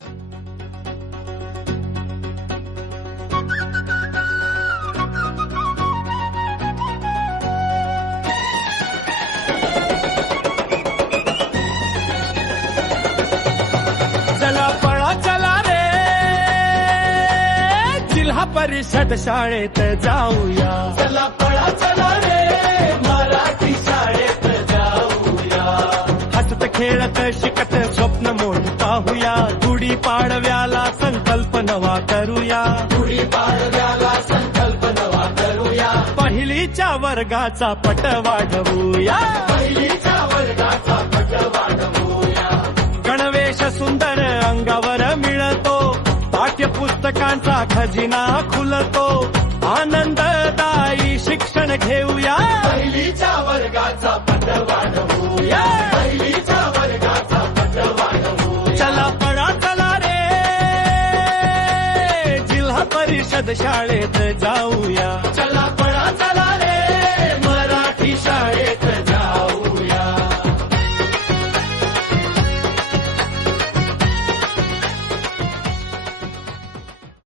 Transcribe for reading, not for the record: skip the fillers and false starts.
चला पळा चला रे जिल्हा परिषद शाळेत जाऊया. चला पळा चला रे मराठी शाळेत जाऊया. हसत खेळत शिकत स्वप्न मोठ पाहूया. गुढी पाडव्याला संकल्प नवा करूया. गुढी पाडव्याला संकल्प नवा करूया. पहिलीच्या वर्गाचा पट वाढवूया. पहिलीच्या वर्गाचा पट वाढवूया. गणवेश सुंदर अंगावर मिळतो. पाठ्यपुस्तकांचा खजिना खुलतो. आनंददायी शिक्षण घेऊया. पहिलीच्या वर्गाचा पट वाढवूया. पहिलीच्या वर्गाचा पट वाढवूया. चला पळा चला रे जिल्हा परिषद शाळेत जाऊया. चला पळा